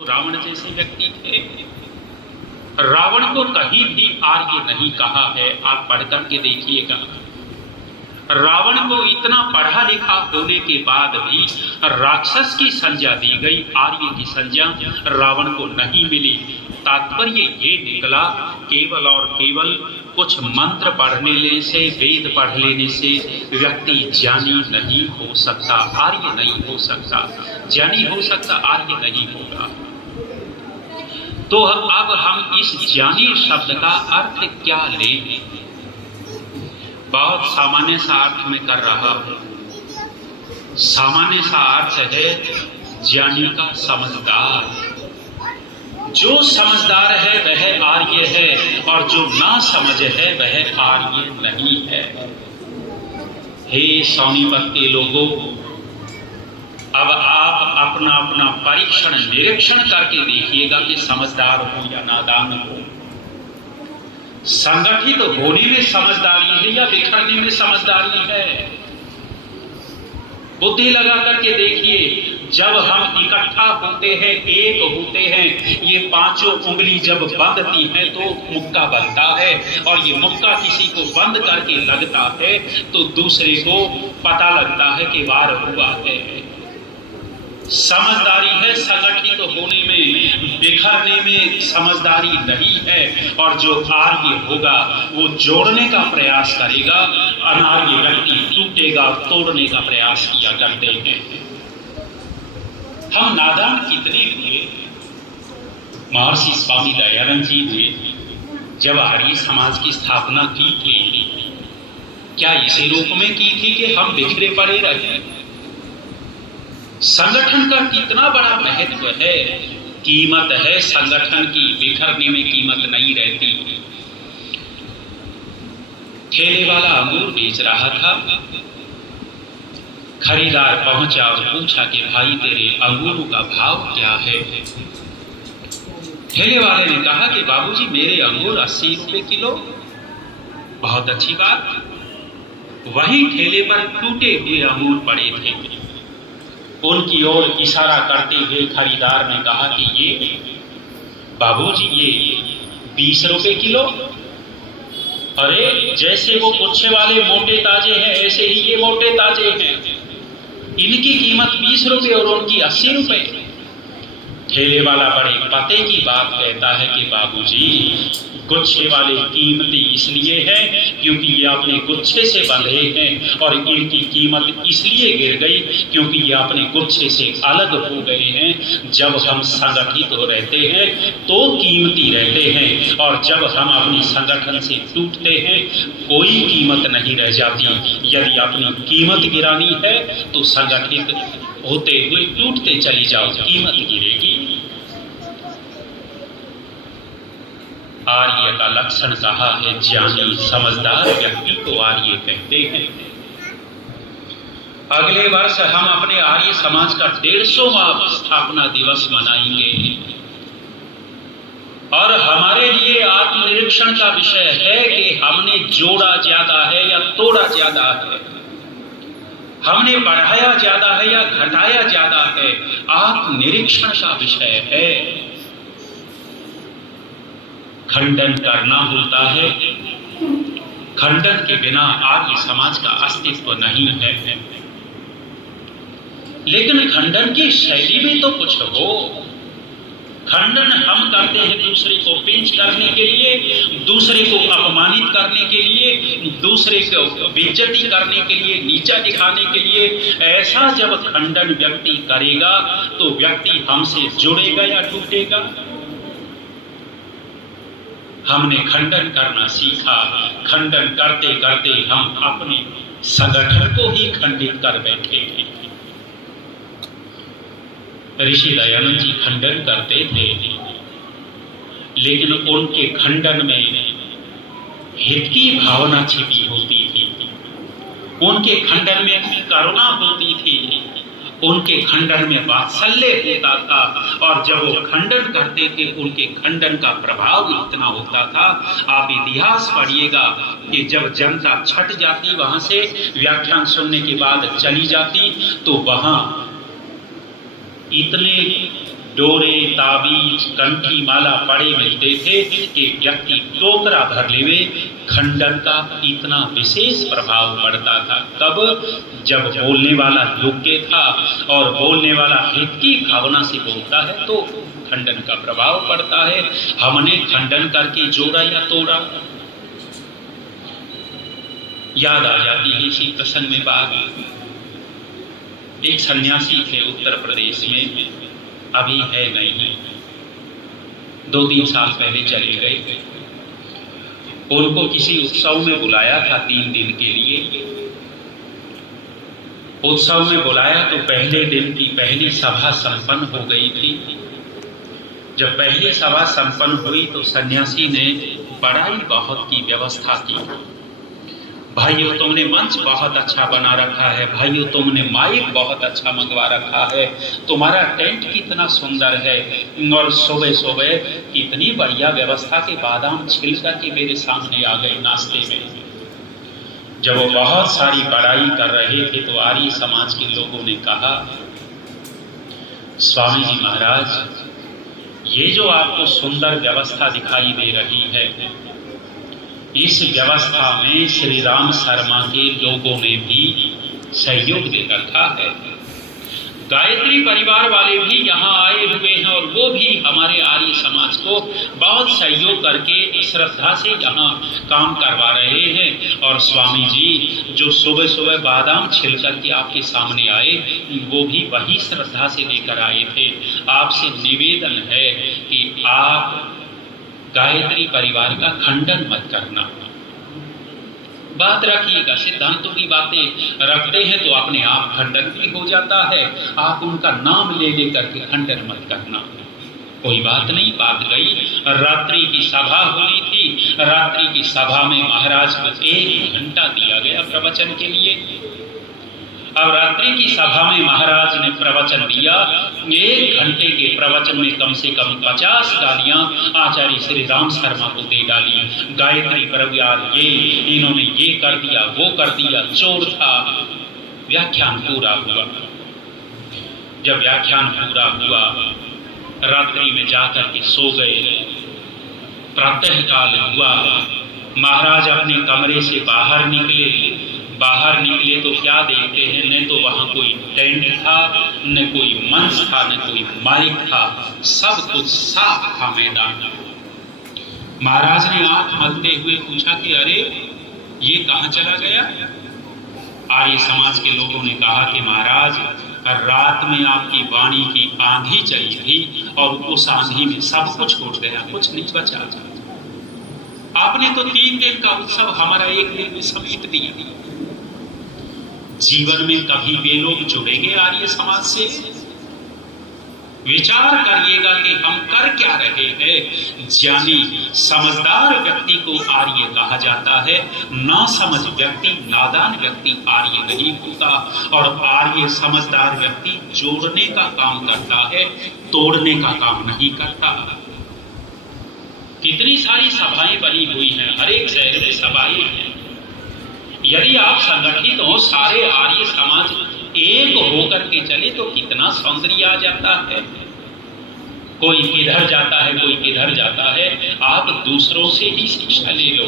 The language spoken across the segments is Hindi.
रावण जैसे व्यक्ति थे। रावण को कहीं भी आर्य नहीं कहा है, आप पढ़ करके देखिएगा। रावण को इतना पढ़ा लिखा होने के बाद भी राक्षस की संज्ञा दी गई, आर्य की संज्ञा रावण को नहीं मिली। तात्पर्य ये निकला, केवल और केवल कुछ मंत्र पढ़ लेने से, वेद पढ़ लेने से व्यक्ति ज्ञानी नहीं हो सकता, आर्य नहीं हो सकता। ज्ञानी हो सकता, आर्य नहीं होगा। तो अब हम इस ज्ञानी शब्द का अर्थ क्या लें? बहुत सामान्य सा अर्थ में कर रहा हूं। सामान्य सा अर्थ है ज्ञानी का समझदार। जो समझदार है वह आर्य है, और जो ना समझ है वह आर्य नहीं है। हे सोनीपत के लोगों, अब आप अपना अपना परीक्षण निरीक्षण करके देखिएगा कि समझदार हो या नादान हो। संगठित तो होने में समझदारी है या बिखरने में समझदारी है? बुद्धि लगा करके देखिए। जब हम इकट्ठा होते हैं, एक होते हैं, ये पांचों उंगली जब बंधती हैं तो मुक्का बनता है, और ये मुक्का किसी को बंद करके लगता है तो दूसरे को पता लगता है कि वार हुआ है। समझदारी है संगठित तो होने में, बिखरने में समझदारी नहीं है। और जो आर्य होगा वो जोड़ने का प्रयास करेगा, अनार्य व्यक्ति टूटेगा, तोड़ने का प्रयास किया करते हैं। हम नादान कितने हुए? महर्षि स्वामी दयानंद जी ने जब आर्य समाज की स्थापना की थी, क्या इसी रूप में की थी कि हम बिखरे पड़े रहे? संगठन का कितना बड़ा महत्व है, कीमत है संगठन की, बिखरने में कीमत नहीं रहती। ठेले वाला अंगूर बेच रहा था, खरीदार पहुंचा और पूछा कि भाई तेरे अंगूरों का भाव क्या है? ठेले वाले ने कहा कि बाबूजी मेरे अंगूर 80 रुपए किलो। बहुत अच्छी बात। वहीं ठेले पर टूटे हुए अंगूर पड़े थे। उनकी ओर इशारा करते हुए खरीदार ने कहा कि ये बाबूजी ये 20 रुपए किलो। अरे जैसे वो गुच्छे वाले मोटे ताजे हैं ऐसे ही ये मोटे ताजे हैं, इनकी कीमत 20 रुपए और उनकी 80 रुपए। ठेले वाला बड़े पते की बात कहता है कि बाबूजी गुच्छे वाले कीमती इसलिए है क्योंकि ये अपने गुच्छे से बंधे हैं, और इनकी कीमत इसलिए गिर गई क्योंकि ये अपने गुच्छे से अलग हो गए हैं। जब हम संगठित हो रहते हैं तो कीमती रहते हैं, और जब हम अपनी संगठन से टूटते हैं कोई कीमत नहीं रह जाती। यदि अपनी कीमत गिरानी है तो संगठित होते हुए टूटते चली जाओ, कीमत गिरेगी। आर्य का लक्षण कहा है, ज्ञानी समझदार व्यक्ति को आर्य कहते हैं। अगले वर्ष हम अपने आर्य समाज का 150वां स्थापना दिवस मनाएंगे, और हमारे लिए आत्मनिरीक्षण का विषय है कि हमने जोड़ा ज्यादा है या तोड़ा ज्यादा है, हमने बढ़ाया ज्यादा है या घटाया ज्यादा है। आत्मनिरीक्षण का विषय है। खंडन करना होता है, खंडन के बिना आर्य समाज का अस्तित्व नहीं है। लेकिन खंडन की शैली में तो कुछ हो। खंडन हम करते हैं दूसरे को पेंच करने के लिए, दूसरे को अपमानित करने के लिए, दूसरे को बेइज्जती करने के लिए, नीचा दिखाने के लिए। ऐसा जब खंडन व्यक्ति करेगा तो व्यक्ति हमसे जुड़ेगा या टूटेगा? हमने खंडन करना सीखा, खंडन करते करते हम अपने संगठन को ही खंडित कर बैठे हैं। ऋषि दयानंद जी खंडन करते थे, लेकिन उनके खंडन में हित की भावना छिपी होती थी, उनके खंडन में करुणा होती थी, उनके खंडन में वात्सल्य होता था। और जब वो खंडन करते थे उनके खंडन का प्रभाव इतना होता था। आप इतिहास पढ़िएगा कि जब जनता छट जाती, वहां से व्याख्यान सुनने के बाद चली जाती, तो वहां इतने डोरे, ताबीज, कंठी माला पड़े मिलते थे कि व्यक्ति टोकरा भर लेवे। खंडन का इतना विशेष प्रभाव पड़ता था। कब? जब बोलने वाला योग्य था और बोलने वाला हित की भावना से बोलता है तो खंडन का प्रभाव पड़ता है। हमने खंडन करके जोड़ा या तोड़ा। याद आ जाती है इसी प्रसंग में बात। एक सन्यासी थे उत्तर प्रदेश में, अभी है नहीं, 2-3 साल पहले चले गए। उनको किसी उत्सव में बुलाया था 3 दिन के लिए। उत्सव में बुलाया तो पहले दिन की पहली सभा संपन्न हो गई थी। जब पहली सभा संपन्न हुई तो सन्यासी ने बड़ाई बहुत की व्यवस्था की। भाइयों, तुमने मंच बहुत अच्छा बना रखा है, भाइयों तुमने माइक बहुत अच्छा मंगवा रखा है, तुम्हारा टेंट कितना सुंदर है, और सुबह सुबह कितनी बढ़िया व्यवस्था के बादाम छिल करके मेरे सामने आ गए नाश्ते में। जब वो बहुत सारी बड़ाई कर रहे थे तो आर्य समाज के लोगों ने कहा, स्वामी जी महाराज, ये जो आपको सुंदर व्यवस्था दिखाई दे रही है, इस व्यवस्था में श्री राम शर्मा के लोगों ने भी सहयोग दे रखा है। गायत्री परिवार वाले भी यहाँ आए हुए हैं और वो भी हमारे आर्य समाज को बहुत सहयोग करके श्रद्धा से यहाँ काम करवा रहे हैं। और स्वामी जी जो सुबह सुबह बादाम छिल करके आपके सामने आए, वो भी वही श्रद्धा से लेकर आए थे। आपसे निवेदन है कि आप गायत्री परिवार का खंडन मत करना। बात रखिएगा, सिद्धांतों की बातें रखते हैं तो अपने आप खंडन भी हो जाता है। आप उनका नाम ले लेकर के खंडन मत करना। कोई बात नहीं, बात गई। रात्रि की सभा हुई थी। रात्रि की सभा में महाराज को 1 घंटा दिया गया प्रवचन के लिए। अब रात्रि की सभा में महाराज ने प्रवचन दिया। 1 घंटे के प्रवचन में कम से कम 50 गालियां आचार्य श्री राम शर्मा को दे डाली। गायत्री परिवार ये, इन्होंने ये कर दिया, वो कर दिया, चोर था। व्याख्यान पूरा हुआ। जब व्याख्यान पूरा हुआ, रात्रि में जाकर के सो गए। प्रातः काल हुआ, महाराज अपने कमरे से बाहर निकले। बाहर निकले तो क्या देखते हैं, न तो वहां कोई टेंट था, न कोई मंच था, न कोई माइक था, सब कुछ साफ था मैदान। महाराज ने आंख मलते हुए पूछा कि अरे ये कहां चला गया? आर्य समाज के लोगों ने कहा कि महाराज, रात में आपकी वाणी की आंधी चली थी और उस आंधी में सब कुछ उड़ गया, कुछ नहीं बचा। आपने तो 3 दिन का उत्सव हमारा 1 दिन में समेट दिया। जीवन में कभी वे लोग जुड़ेंगे आर्य समाज से? विचार करिएगा कि हम कर क्या रहे हैं। ज्ञानी समझदार व्यक्ति को आर्य कहा जाता है। ना समझ व्यक्ति, नादान व्यक्ति आर्य नहीं होता। और आर्य समझदार व्यक्ति जोड़ने का काम करता है, तोड़ने का काम नहीं करता। कितनी सारी सभाएं बनी हुई हैं, हर एक शहर में सभाएं हैं। यदि आप संगठित हो, सारे आर्य समाज एक होकर के चले तो कितना सौंदर्य आ जाता है। कोई किधर जाता है, कोई किधर जाता है। आप दूसरों से ही शिक्षा ले लो।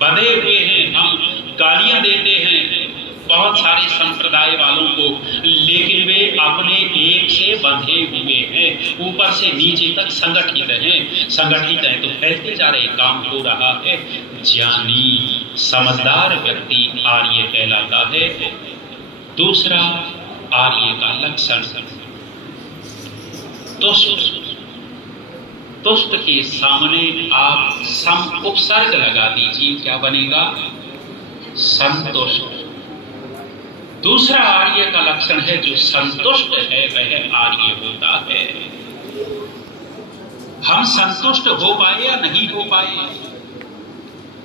बंधे हुए हैं, हम गालियां देते हैं बहुत सारे संप्रदाय वालों को, लेकिन वे अपने एक से बंधे हुए हैं, ऊपर से नीचे तक संगठित हैं। संगठित हैं तो फैलते जा रहे, काम हो रहा है। ज्ञानी समझदार व्यक्ति आर्य कहलाता है। दूसरा आर्य का लक्षण तुष्ट के सामने आप सम उपसर्ग लगा दीजिए, क्या बनेगा? संतुष्ट। दूसरा आर्य का लक्षण है, जो संतुष्ट है वह आर्य होता है। हम संतुष्ट हो पाए या नहीं हो पाए?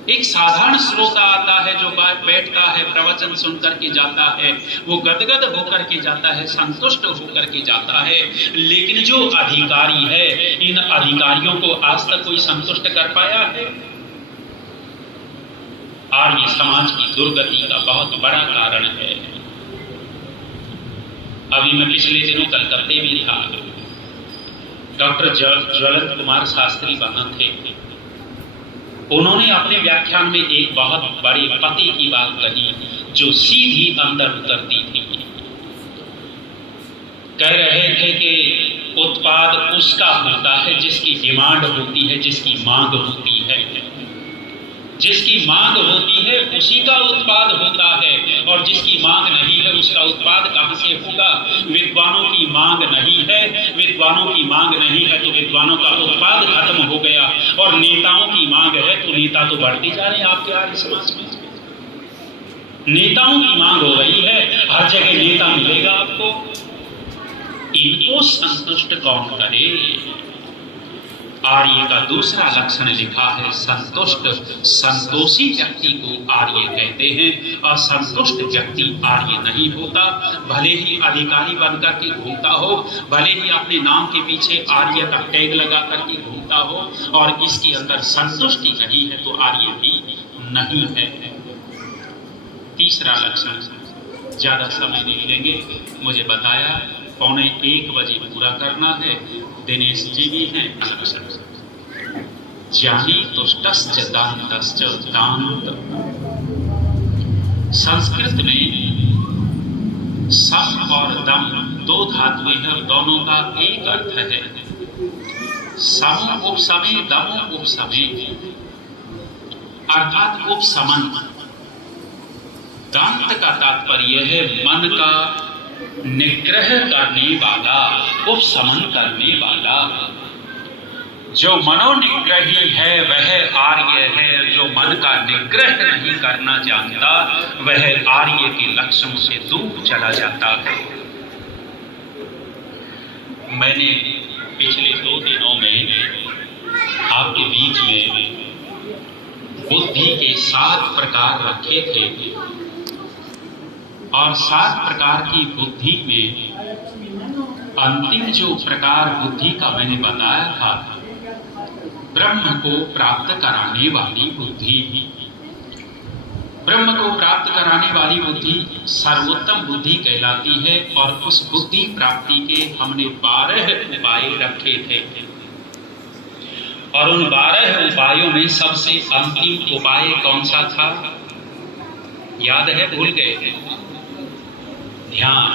एक साधारण श्रोता आता है जो बैठता है, प्रवचन सुन करके जाता है, वो गदगद होकर के जाता है, संतुष्ट होकर के जाता है। लेकिन जो अधिकारी है, इन अधिकारियों को आज तक कोई संतुष्ट कर पाया है? आर्य समाज की दुर्गति का बहुत बड़ा कारण है। अभी मैं पिछले दिनों कलकत्ते में था। डॉक्टर ज्वलंत कुमार शास्त्री वहां थे। उन्होंने अपने व्याख्यान में एक बहुत बड़ी पते की बात कही जो सीधी अंदर उतरती थी। कह रहे थे कि उत्पाद उसका होता है जिसकी डिमांड होती है, जिसकी मांग होती है। जिसकी मांग होती है उसी का उत्पाद होता है, और जिसकी मांग नहीं है उसका उत्पाद कहां से होगा? विद्वानों की मांग नहीं है, विद्वानों की मांग नहीं है तो विद्वानों का उत्पाद खत्म हो गया। और नेताओं की मांग है तो नेता तो बढ़ते जा रहे हैं आपके आर्य समाज में। नेताओं की मांग हो रही है, हर जगह नेता मिलेगा आपको। इनको संतुष्ट कौन करे? आर्य का दूसरा लक्षण लिखा है संतुष्ट। संतोषी व्यक्ति को आर्य कहते हैं। असंतुष्ट व्यक्ति आर्य नहीं होता। भले ही अधिकारी बनकर के घूमता हो, भले ही अपने नाम के पीछे आर्य का टैग लगा करके घूमता हो, और इसके अंदर संतुष्टि नहीं है तो आर्य भी नहीं है। तीसरा लक्षण, ज्यादा समय नहीं लेंगे, मुझे बताया 12:45 बजे पूरा करना है। दिनेश जी भी हैं। लक्षण ज्ञानी तुष्टश्च दान्तश्च दान्त। संस्कृत में सम और दम दो धातुएं हैं, दोनों का एक अर्थ है। सम उपसमे, दम उपसमे, अर्थात उपसमन। दांत का तात्पर्य है मन का निग्रह करने वाला, उपशमन करने वाला। जो मनोनिग्रही है वह आर्य है। जो मन का निग्रह नहीं करना जानता वह आर्य के लक्षणों से दूर चला जाता है। मैंने पिछले 2 दिनों में आपके बीच में बुद्धि के 7 प्रकार रखे थे, और 7 प्रकार की बुद्धि में अंतिम जो प्रकार बुद्धि का मैंने बताया था, ब्रह्म को प्राप्त कराने वाली बुद्धि। ब्रह्म को प्राप्त कराने वाली बुद्धि सर्वोत्तम बुद्धि कहलाती है, और उस बुद्धि प्राप्ति के हमने 12 उपाय रखे थे। और उन 12 उपायों में सबसे अंतिम उपाय कौन सा था? याद है? भूल गए? ध्यान।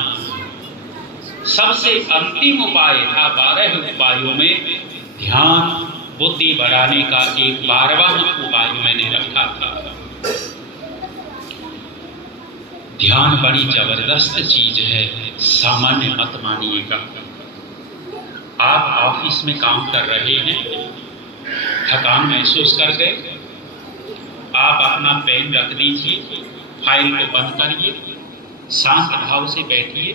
सबसे अंतिम उपाय था। 12 उपायों में ध्यान, बुद्धि बढ़ाने का एक 12वां उपाय मैंने रखा था। ध्यान बड़ी जबरदस्त चीज है, सामान्य मत मानिएगा। आप ऑफिस में काम कर रहे हैं, थकान महसूस कर गए, आप अपना पेन रख दीजिए, फाइल को बंद करिए, शांत भाव से बैठिए,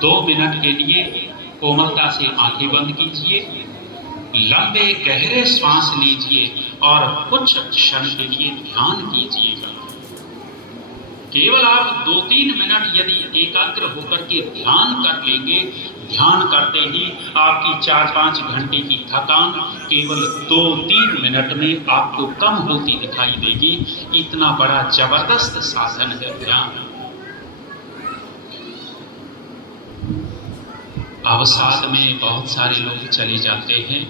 2 मिनट के लिए कोमलता से आंखें बंद कीजिए, लंबे गहरे श्वास लीजिए और कुछ क्षण के लिए ध्यान कीजिएगा। केवल आप 2-3 मिनट यदि एकाग्र होकर के ध्यान कर लेंगे, ध्यान करते ही आपकी 4-5 घंटे की थकान केवल 2-3 मिनट में आपको कम होती दिखाई देगी। इतना बड़ा जबरदस्त साधन है ध्यान। अवसाद में बहुत सारे लोग चले जाते हैं,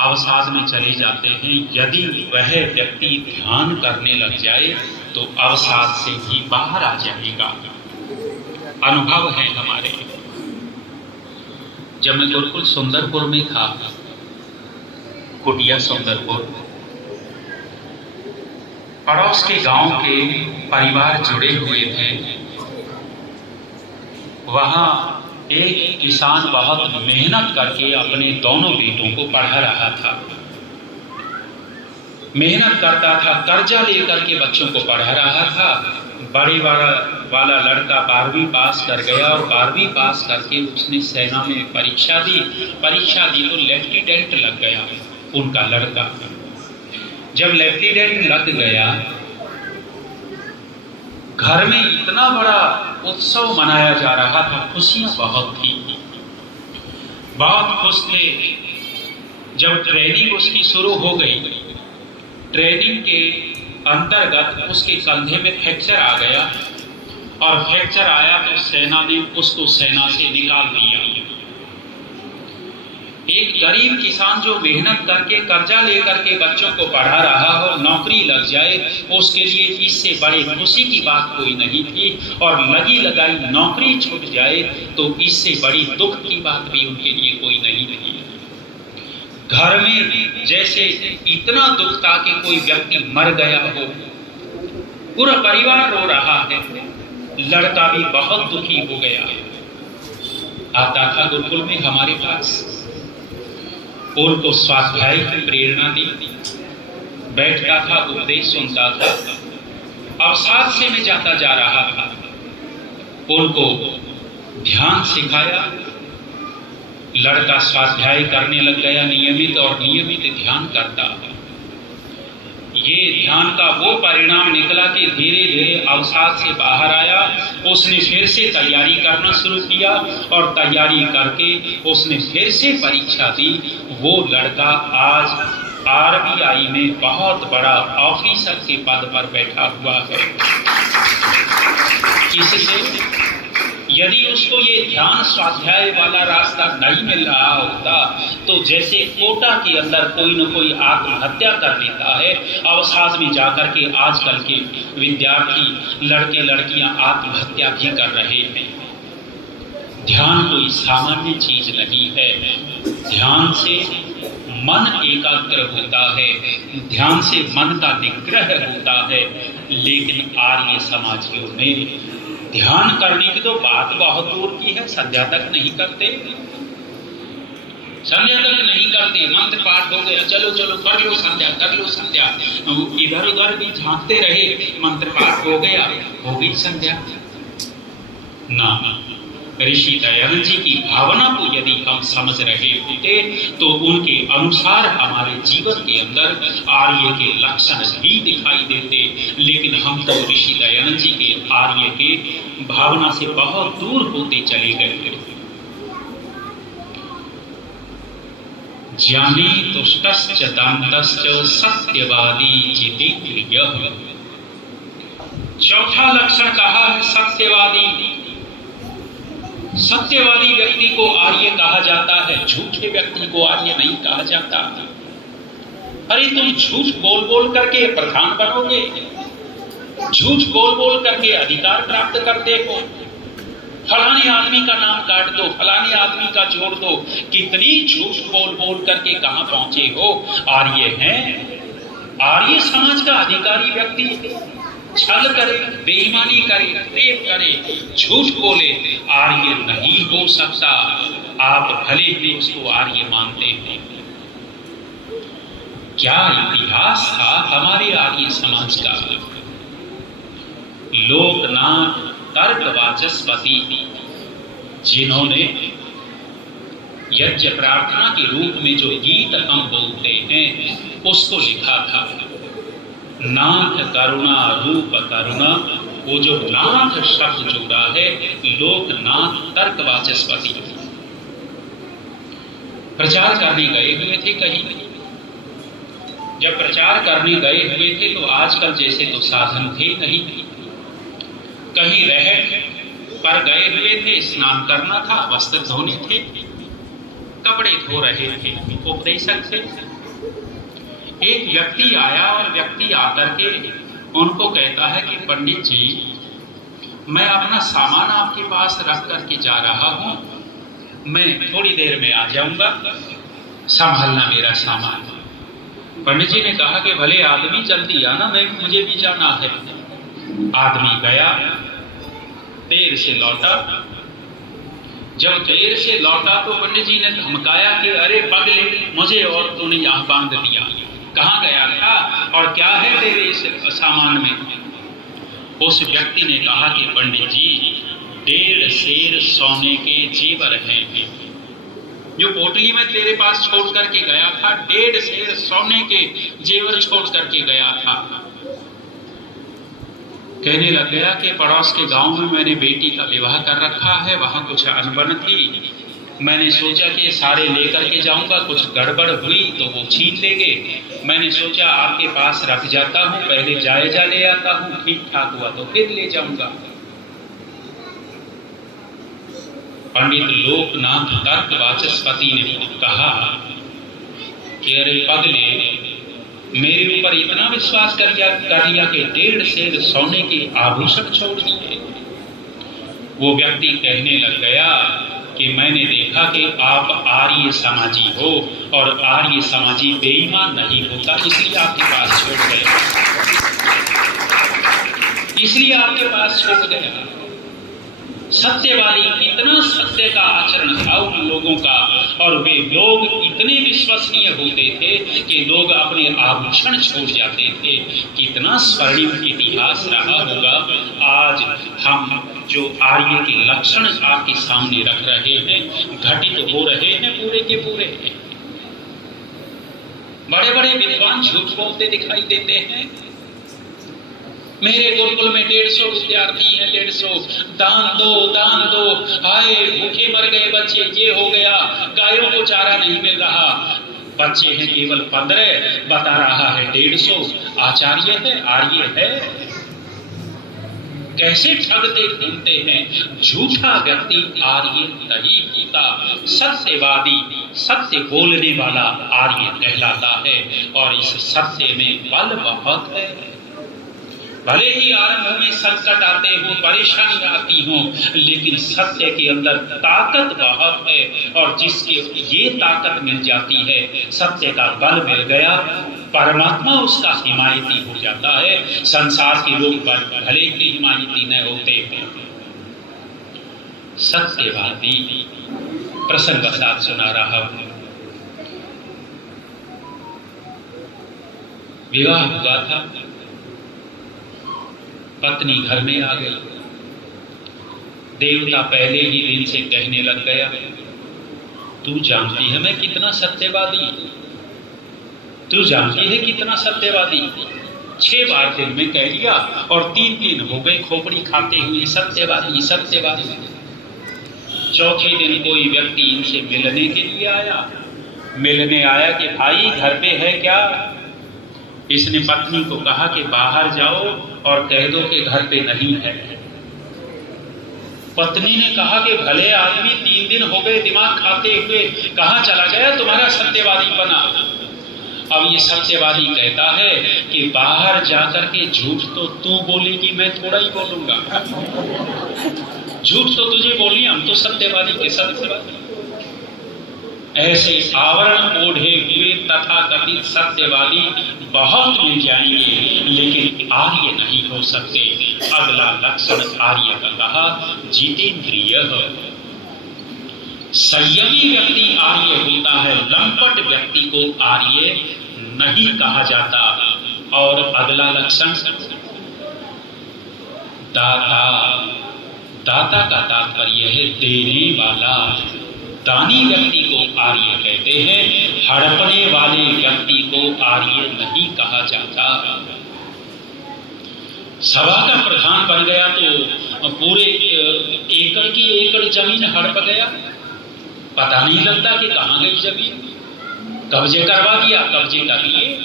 अवसाद में चले जाते हैं। यदि वह व्यक्ति ध्यान करने लग जाए तो अवसाद से भी बाहर आ जाएगा। अनुभव है हमारे। जब मैं गुरुकुल सुंदरपुर में था, कुटिया सुंदरपुर, पड़ोस के गांव के परिवार जुड़े हुए थे। वहां एक किसान बहुत मेहनत करके अपने दोनों बेटों को पढ़ा रहा था। मेहनत करता था, कर्जा लेकर के बच्चों को पढ़ा रहा था। बड़े वाला लड़का 12वीं पास कर गया, और 12वीं पास करके उसने सेना में परीक्षा दी तो लेफ्टिनेंट लग गया उनका लड़का। जब लेफ्टिनेंट लग गया, घर में इतना बड़ा उत्सव मनाया जा रहा था, खुशियां बहुत थी, बहुत खुश थे। जब ट्रेनिंग उसकी शुरू हो गई, ट्रेनिंग के अंतर्गत उसके कंधे में फ्रैक्चर आ गया, और फ्रैक्चर आया तो सेना ने उसको सेना से निकाल दिया। एक गरीब किसान जो मेहनत करके कर्जा लेकर के बच्चों को पढ़ा रहा हो, नौकरी लग जाए, उसके लिए इससे बड़ी खुशी की बात कोई नहीं थी। और लगी लगाई नौकरी छूट जाए तो इससे बड़ी दुख की बात भी उनके लिए कोई नहीं थी। घर में जैसे इतना दुख था कि कोई व्यक्ति मर गया हो, पूरा परिवार रो रहा है, लड़का भी बहुत दुखी हो गया। आता था गुरुकुल में हमारे पास, उनको स्वाध्याय की प्रेरणा दी, बैठता था, उपदेश सुनता था। अब 7 से में जाता जा रहा था, उनको ध्यान सिखाया, लड़का स्वाध्याय करने लग गया नियमित, और नियमित ध्यान करता। ये ध्यान का वो परिणाम निकला कि धीरे धीरे अवसाद से बाहर आया। उसने फिर से तैयारी करना शुरू किया और तैयारी करके उसने फिर से परीक्षा दी। वो लड़का आज RBI में बहुत बड़ा ऑफिसर के पद पर बैठा हुआ है। इससे यदि उसको ये ध्यान स्वाध्याय वाला रास्ता नहीं मिल रहा होता तो जैसे कोटा के अंदर कोई न कोई आत्महत्या कर लेता है, अवसाद में जाकर के आजकल के विद्यार्थी लड़के लड़कियां आत्महत्या भी कर रहे हैं। ध्यान कोई सामान्य चीज नहीं है। ध्यान से मन एकाग्र होता है, ध्यान से मन का निग्रह होता है। लेकिन आर्य समाजियों में ध्यान करने की तो बात बहुत दूर की है, संध्या तक नहीं करते, संध्या तक नहीं करते। मंत्र पाठ हो गया, चलो चलो कर लो संध्या, कर लो संध्या, इधर उधर भी झांकते रहे, मंत्र पाठ हो गया, हो गई संध्या। ना, ऋषि दयानंद जी की भावना को यदि हम समझ रहे होते तो उनके अनुसार हमारे जीवन के अंदर आर्य के लक्षण भी दिखाई देते। लेकिन हम तो ऋषि दयानंद जी के आर्य के भावना से बहुत दूर होते चले गए। ज्ञानी तुष्टश्च दान्तश्च सत्यवादी जितेन्द्रियः। चौथा लक्षण कहा है सत्यवादी। सत्यवादी व्यक्ति को आर्य कहा जाता है, झूठे व्यक्ति को आर्य नहीं कहा जाता। अरे तुम झूठ बोल बोल करके प्रधान बनोगे, झूठ बोल बोल करके अधिकार प्राप्त करते हो, फलाने आदमी का नाम काट दो, फलाने आदमी का जोड़ दो, कितनी झूठ बोल बोल करके कहां पहुंचे हो। आर्य हैं, आर्य समाज का अधिकारी व्यक्ति छल करे, बेईमानी करे, प्रेम करे, झूठ बोले, आर्य नहीं हो सकता। आप भले ही उसको आर्य मानते हो। क्या इतिहास था हमारे आर्य समाज का। लोकनाथ तर्क वाचस्पति जिन्होंने यज्ञ प्रार्थना के रूप में जो गीत हम बोलते हैं उसको लिखा था। नाथ करुणा रूप करुणा, वो जो नाथ शब्द जुड़ा है, लोकनाथ तर्क वाचस्पति प्रचार करने गए हुए थे कहीं। जब प्रचार करने गए हुए थे तो आजकल जैसे तो साधन थे नहीं, कहीं रहट पर गए हुए थे, स्नान करना था, वस्त्र धोने थे, कपड़े धो रहे थे, उपदेशक थे। एक व्यक्ति आया और व्यक्ति आकर के उनको कहता है कि पंडित जी, मैं अपना सामान आपके पास रख करके जा रहा हूं, मैं थोड़ी देर में आ जाऊंगा, संभालना मेरा सामान। पंडित जी ने कहा कि भले आदमी जल्दी आना, मुझे भी जाना है। आदमी गया, देर से लौटा। जब देर से लौटा तो पंडित जी ने धमकाया कि अरे पगले, मुझे और तूने यहां बांध दिया, कहां गया था और क्या है तेरे इस सामान में। उस व्यक्ति ने कहा कि पंडित जी, 1.5 सेर सोने के जेवर हैं, जो पोटली में तेरे पास छोड़ करके गया था, 1.5 सेर सोने के जेवर छोड़ करके गया था। कहने लग गया कि पड़ोस के गांव में मैंने बेटी का विवाह कर रखा है, वहां कुछ अनबन थी, मैंने सोचा कि सारे लेकर के जाऊंगा, कुछ गड़बड़ हुई तो वो छीन लेंगे, मैंने सोचा आपके पास रख जाता हूं, पहले जायजा ले आता हूं, ठीक ठाक हुआ तो फिर ले जाऊंगा। पंडित लोकनाथ तर्क वाचस्पति ने कहा कि अरे पगले, मेरे ऊपर इतना विश्वास कर दिया कि 1.5 सेर सोने के आभूषण छोड़ दिए। वो व्यक्ति कहने लग गया कि मैंने देखा कि आप आर्य समाजी हो और आर्य समाजी बेईमान नहीं होता, इसलिए आपके पास छोड़ गया, इसलिए आपके पास छोड़ गया। सत्यवादी, इतना सत्य का आचरण था उन लोगों का, और वे लोग इतने विश्वसनीय होते थे कि लोग अपने आभूषण छोड़ जाते थे। कितना स्वर्णिम इतिहास रहा होगा। आज हम जो आर्य के लक्षण आपके सामने रख रहे हैं, घटित हो रहे हैं पूरे के पूरे। बड़े बड़े विद्वान झूठ बोलते दिखाई देते हैं। मेरे गुरुकुल में 150 विद्यार्थी हैं, 150, दान दो, हाय भूखे मर गए बच्चे, ये हो गया, गायों को चारा नहीं मिल रहा। बच्चे हैं केवल 15, बता रहा है 150, आचार्य है, आर्य है। कैसे ठगते घूमते हैं। झूठा व्यक्ति आर्य नहीं होता, सत्यवादी, सत्य बोलने वाला आर्य कहलाता है। और इस सत्य में बल बहुत है। भले ही आरंभ में संकट आते हो, परेशानी आती हो, लेकिन सत्य के अंदर ताकत बहुत है। और जिसके ये ताकत मिल जाती है, सत्य का बल मिल गया, परमात्मा उसका हिमायती हो जाता है। संसार के लोग भले ही हिमायती न होते हैं। सत्यवादी प्रसंग के साथ सुना रहा हूं। विवाह हुआ था, पत्नी घर में आ गई। देवता पहले ही दिन से कहने लग गया, तू जानती है मैं कितना सत्यवादी, तू जानती है कितना सत्यवादी। 6 बार दिन में कह दिया और 3 दिन हो गए खोपड़ी खाते हुए सत्यवादी सत्यवादी। चौथे दिन कोई व्यक्ति इनसे मिलने के लिए आया। मिलने आया कि भाई घर पे है क्या। इसने पत्नी को कहा कि बाहर जाओ और कह दो कि घर पे नहीं है। पत्नी ने कहा कि भले आदमी 3 दिन हो गए दिमाग खाते हुए, कहां चला गया तुम्हारा सत्यवादी बना। अब ये सत्यवादी कहता है कि बाहर जाकर के झूठ तो तू बोलेगी, मैं थोड़ा ही बोलूंगा। झूठ तो तुझे बोली, हम तो सत्यवादी के सत्यवादी। ऐसे आवरण ओढ़े हुए तथा कथित सत्यवादी बहुत मिल जाएंगे, लेकिन आर्य नहीं हो सकते। अगला लक्षण आर्य का कहा, जितेंद्रिय। संयमी व्यक्ति आर्य होता है, लंपट व्यक्ति को आर्य नहीं कहा जाता। और अगला लक्षण दाता। दाता का तात्पर्य है देने वाला। दानी व्यक्ति को आर्य कहते हैं, हड़पने वाले व्यक्ति को आर्य नहीं कहा जाता। सभा का प्रधान बन गया तो पूरे एकड़ की एकड़ जमीन हड़प गया, पता नहीं लगता कि कहां गई जमीन, कब्जे करवा दिया, कब्जे कर लिए।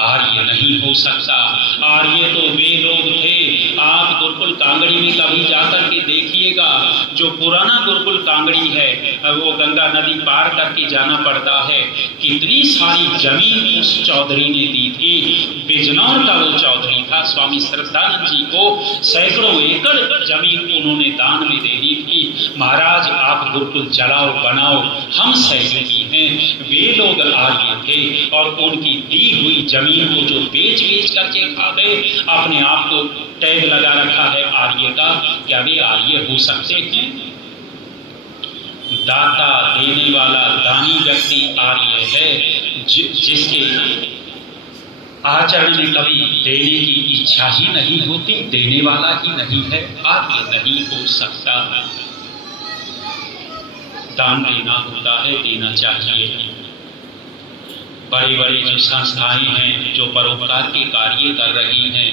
आर्य नहीं हो सकता। आर्य तो वे लोग थे। आप गुरुकुल कांगड़ी में कभी जाकर के देखिएगा, जो पुराना गुरुकुल कांगड़ी है, वो गंगा नदी पार करके जाना पड़ता है। कितनी सारी जमीन उस चौधरी ने दी थी। बिजनौर का वो चौधरी था, स्वामी श्रद्धानंद जी को सैकड़ों एकड़ जमीन उन्होंने दान में दे दी थी। महाराज आप गुरुकुल चलाओ बनाओ, हम सहयोगी हैं। वे लोग आर्य थे और उनकी दी हुई जमीन को जो बेच करके खा गए, अपने आप को टैग लगा रखा है आर्य का। क्या वे आर्य हो सकते हैं? दाता, देने वाला, दानी व्यक्ति आर्य है। जिसके आचरण में कभी देने की इच्छा ही नहीं होती, देने वाला ही नहीं है, आर्य नहीं हो सकता। दान देना होता है, देना चाहिए। बड़ी बड़ी जो संस्थाएं हैं जो परोपकार के कार्य कर रही हैं,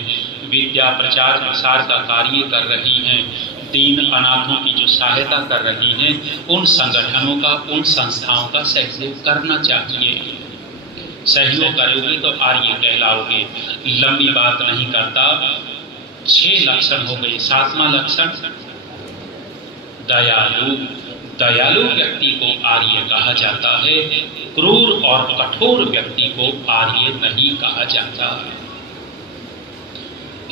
विद्या प्रचार प्रसार का कार्य कर रही हैं, दीन अनाथों की जो सहायता कर रही हैं, उन संगठनों का, उन संस्थाओं का सहयोग करना चाहिए। सहयोग करोगे तो आर्य कहलाओगे। लंबी बात नहीं करता। 6 लक्षण हो गए। 7वां लक्षण दयालु, दयालु व्यक्ति को आर्य कहा जाता है। क्रूर और कठोर व्यक्ति को आर्य नहीं कहा जाता।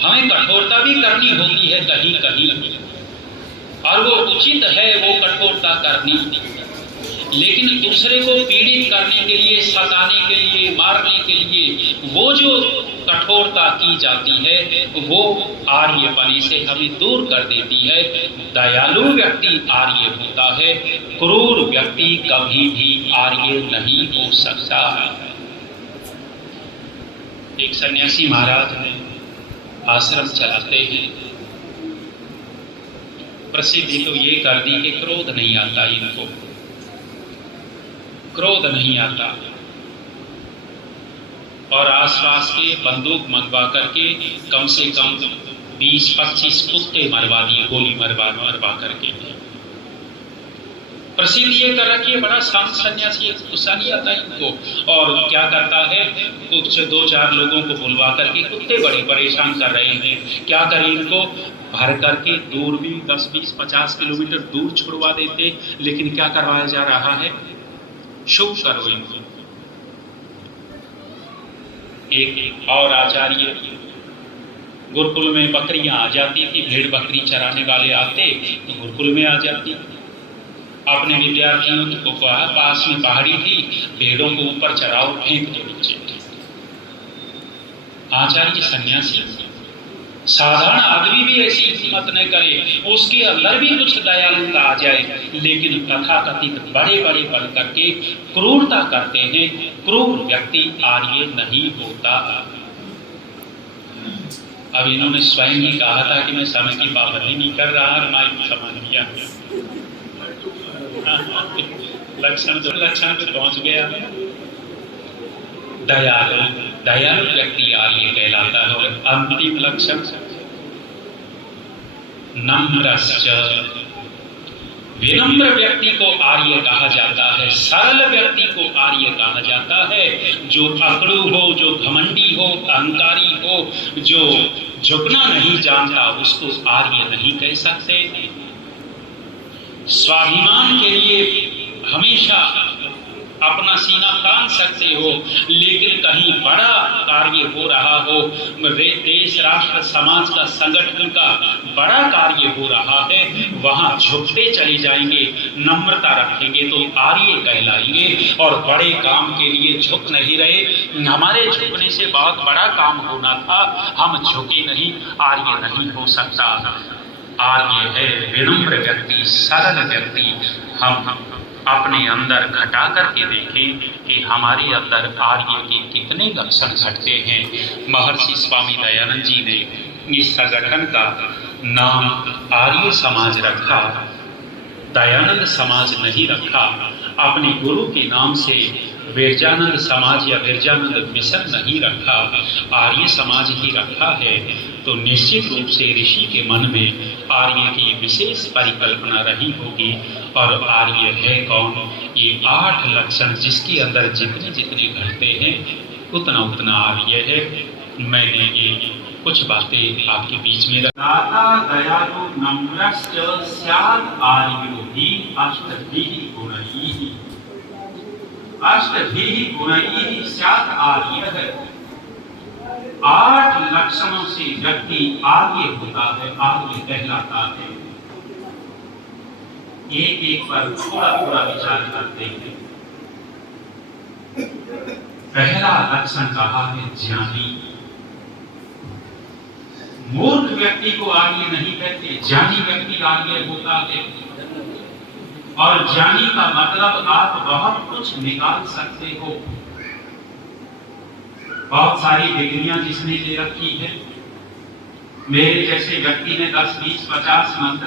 हमें कठोरता भी करनी होती है कहीं कहीं, और वो उचित है वो कठोरता करनी, लेकिन दूसरे को पीड़ित करने के लिए, सताने के लिए, मारने के लिए वो जो कठोरता की जाती है वो आर्यपने से हमें दूर कर देती है। दयालु व्यक्ति आर्य होता है, क्रूर व्यक्ति कभी भी आर्य नहीं हो सकता। एक सन्यासी महाराज ने आश्रम चलाते हैं, प्रसिद्धि तो ये कर दी कि क्रोध नहीं आता, इनको क्रोध नहीं आता, और आसपास के बंदूक मंगवा करके कम से कम 20-25 कुत्ते मरवा दिए, गोली मरवा करके। प्रसिद्ध ये कर रखी है, बड़ा शांत सन्यासी, गुस्सा नहीं आता इनको। और क्या करता है, कुछ 2-4 लोगों को बुलवा करके, कुत्ते बड़े परेशान कर रहे हैं, क्या करें इनको, भर करके दूर भी 10-20-50 किलोमीटर दूर छुड़वा देते। लेकिन क्या करवाया जा रहा है, शुभ करो इनको। एक और आचार्य, गुरुकुल में बकरियां आ जाती थी, भेड़ बकरी चराने वाले आते तो गुरुकुल में आ जाती। अपने विद्यार्थियों को कहा, पास में पहाड़ी थी, भेड़ों को ऊपर चढ़ाओ, फेंक दो नीचे। आचार्य सन्यासी, साधारण आदमी भी ऐसी हिम्मत न करे, उसके अंदर भी कुछ दयालुता आ जाए, लेकिन तथाकथित बड़े बड़े बन करके क्रूरता करते हैं। क्रूर व्यक्ति आर्य नहीं होता। अब इन्होंने स्वयं ही कहा था कि मैं समय की पाबंदी नहीं कर रहा, और माइक समान किया, लक्षण पे पहुंच गया। दयालु, दयालु व्यक्ति आर्य कहलाता है। अंतिम लक्षण नम्रश्च, विनम्र व्यक्ति को आर्य कहा जाता है। सरल व्यक्ति को आर्य कहा जाता है। जो अकड़ू हो, जो घमंडी हो, अहंकारी हो, जो झुकना नहीं जानता, उसको आर्य नहीं कह सकते। स्वाभिमान के लिए हमेशा अपना सीना तान सकते हो, लेकिन कहीं बड़ा कार्य हो रहा हो, देश राष्ट्र समाज का संगठन का बड़ा कार्य हो रहा है, वहां झुकते चले जाएंगे, नम्रता रखेंगे तो आर्य कहलाएंगे। और बड़े काम के लिए झुक नहीं रहे, हमारे झुकने से बहुत बड़ा काम होना था, हम झुके नहीं, आर्य नहीं हो सकता। आर्य है विनम्र व्यक्ति, सरल व्यक्ति। हम अपने अंदर घटा करके देखें कि हमारे अंदर आर्य के कितने लक्षण घटते हैं। महर्षि स्वामी दयानंद जी ने इस संगठन का नाम आर्य समाज रखा, दयानंद समाज नहीं रखा। अपने गुरु के नाम से विरजानंद समाज या विरजानंद मिशन नहीं रखा, आर्य समाज ही रखा है। तो निश्चित रूप से ऋषि के मन में आर्य की विशेष परिकल्पना रही होगी। और आर्य है कौन, ये 8 लक्षण जिसके अंदर जितने जितने घटते हैं उतना उतना आर्य है। मैंने ये कुछ बातें आपके बीच में दाता दयालु नम्रश्च स्यात् आर्यो हि अष्टभिः गुणैः, अष्टभिः गुणैः स्यात् आर्यः। 8 लक्षणों से व्यक्ति आर्य होता है, आर्य कहलाता है। एक एक पर थोड़ा थोड़ा विचार करते हैं। पहला लक्षण कहा है ज्ञानी। मूर्ख व्यक्ति को आर्य नहीं कहते, ज्ञानी व्यक्ति आर्य होता है। और ज्ञानी का मतलब आप बहुत कुछ निकाल सकते हो। बहुत सारी डिग्रियां जिसने ले रखी है, मेरे जैसे व्यक्ति ने 10, 20, 50 मंत्र